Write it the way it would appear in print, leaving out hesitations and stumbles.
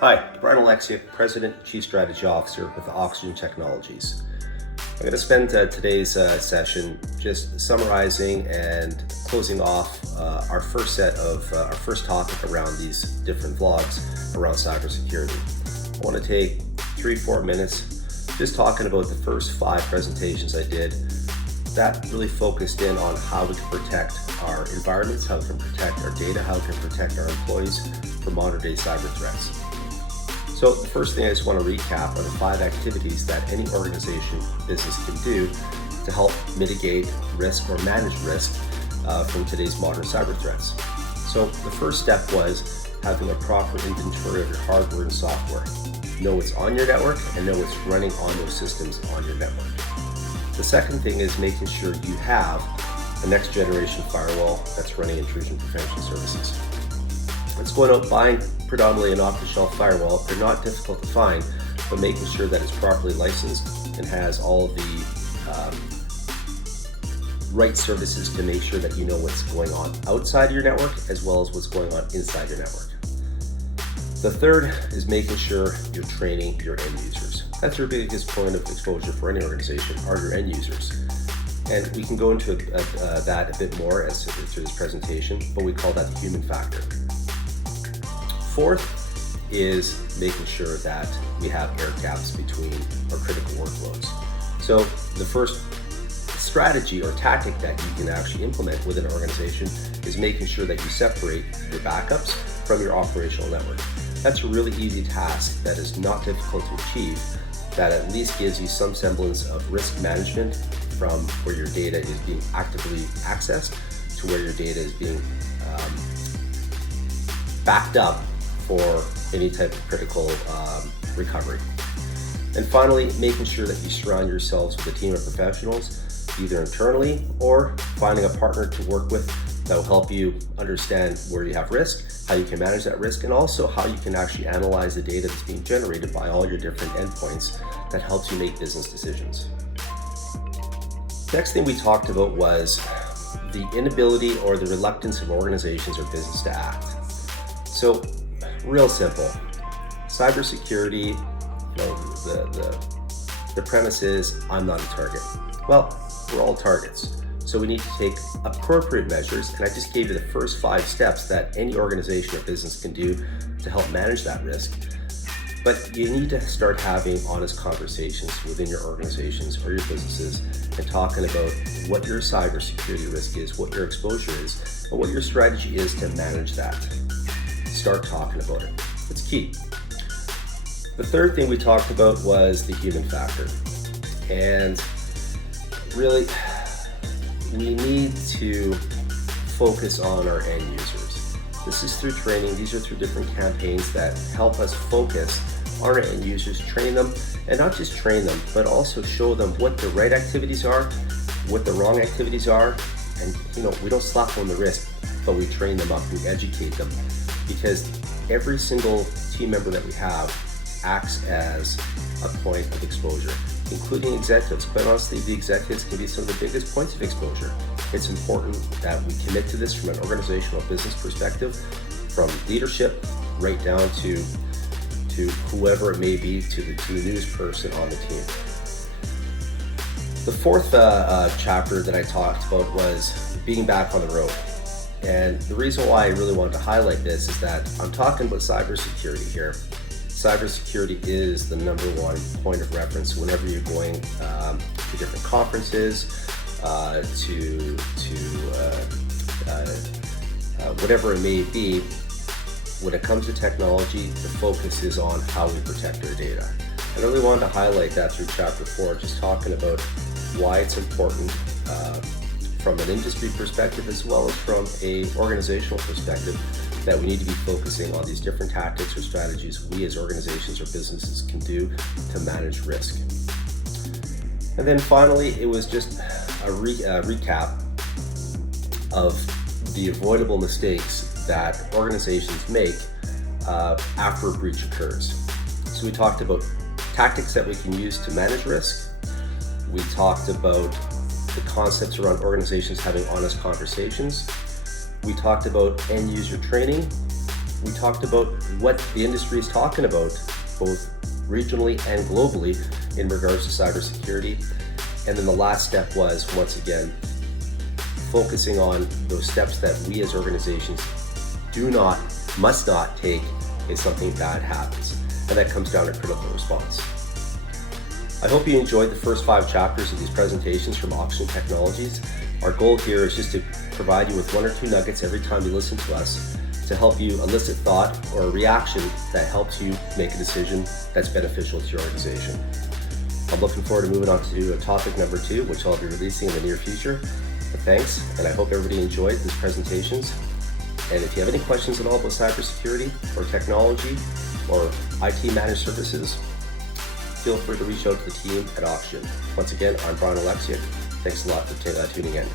Hi, Brian Alexiak, President, Chief Strategy Officer with Oxygen Technologies. I'm going to spend today's session just summarizing and closing off our first topic around these different vlogs around cybersecurity. I want to take 3-4 minutes just talking about the first 5 presentations I did that really focused in on how we can protect our environments, how we can protect our data, how we can protect our employees from modern day cyber threats. So the first thing I just want to recap are the 5 activities that any organization, business can do to help mitigate risk or manage risk from today's modern cyber threats. So the first step was having a proper inventory of your hardware and software. Know what's on your network and know what's running on those systems on your network. The second thing is making sure you have a next generation firewall that's running intrusion prevention services. It's going out buying predominantly an off-the-shelf firewall. They're not difficult to find, but making sure that it's properly licensed and has all the right services to make sure that you know what's going on outside your network as well as what's going on inside your network. The third is making sure you're training your end users. That's your biggest point of exposure for any organization, are your end users. And we can go into that a bit more through this presentation, but we call that the human factor. Fourth is making sure that we have air gaps between our critical workloads. So the first strategy or tactic that you can actually implement within an organization is making sure that you separate your backups from your operational network. That's a really easy task that is not difficult to achieve, that at least gives you some semblance of risk management from where your data is being actively accessed to where your data is being backed up for any type of critical recovery. And finally, making sure that you surround yourselves with a team of professionals, either internally or finding a partner to work with that will help you understand where you have risk, how you can manage that risk, and also how you can actually analyze the data that's being generated by all your different endpoints that helps you make business decisions. Next thing we talked about was the inability or the reluctance of organizations or business to act. So, real simple. Cybersecurity, the premise is I'm not a target. Well, we're all targets. So we need to take appropriate measures, and I just gave you the first 5 steps that any organization or business can do to help manage that risk. But you need to start having honest conversations within your organizations or your businesses and talking about what your cybersecurity risk is, what your exposure is, and what your strategy is to manage that. Start talking about it. It's key. The third thing we talked about was the human factor. And really, we need to focus on our end users. This is through training. These are through different campaigns that help us focus on our end users, train them, and not just train them, but also show them what the right activities are, what the wrong activities are. And we don't slap them on the wrist, but we train them up, we educate them, because every single team member that we have acts as a point of exposure, including executives. Quite honestly, the executives can be some of the biggest points of exposure. It's important that we commit to this from an organizational business perspective, from leadership right down to whoever it may be, to the news person on the team. The fourth chapter that I talked about was being back on the road. And the reason why I really wanted to highlight this is that I'm talking about cybersecurity here. Cybersecurity is the number one point of reference whenever you're going to different conferences, whatever it may be. When it comes to technology, the focus is on how we protect our data. I really wanted to highlight that through chapter 4, just talking about why it's important from an industry perspective as well as from a organizational perspective, that we need to be focusing on these different tactics or strategies we as organizations or businesses can do to manage risk. And then finally, it was just a recap of the avoidable mistakes that organizations make after a breach occurs. So we talked about tactics that we can use to manage risk. We talked about the concepts around organizations having honest conversations. We talked about end user training, We talked about what the industry is talking about, both regionally and globally, in regards to cybersecurity. And then the last step was, once again, focusing on those steps that we as organizations must not take if something bad happens. And that comes down to critical response. I hope you enjoyed the first 5 chapters of these presentations from Oxygen Technologies. Our goal here is just to provide you with 1 or 2 nuggets every time you listen to us to help you elicit thought or a reaction that helps you make a decision that's beneficial to your organization. I'm looking forward to moving on to topic number 2, which I'll be releasing in the near future. But thanks, and I hope everybody enjoyed these presentations. And if you have any questions at all about cybersecurity or technology or IT managed services, feel free to reach out to the team at Oxygen. Once again, I'm Brian Alexiak. Thanks a lot for tuning in.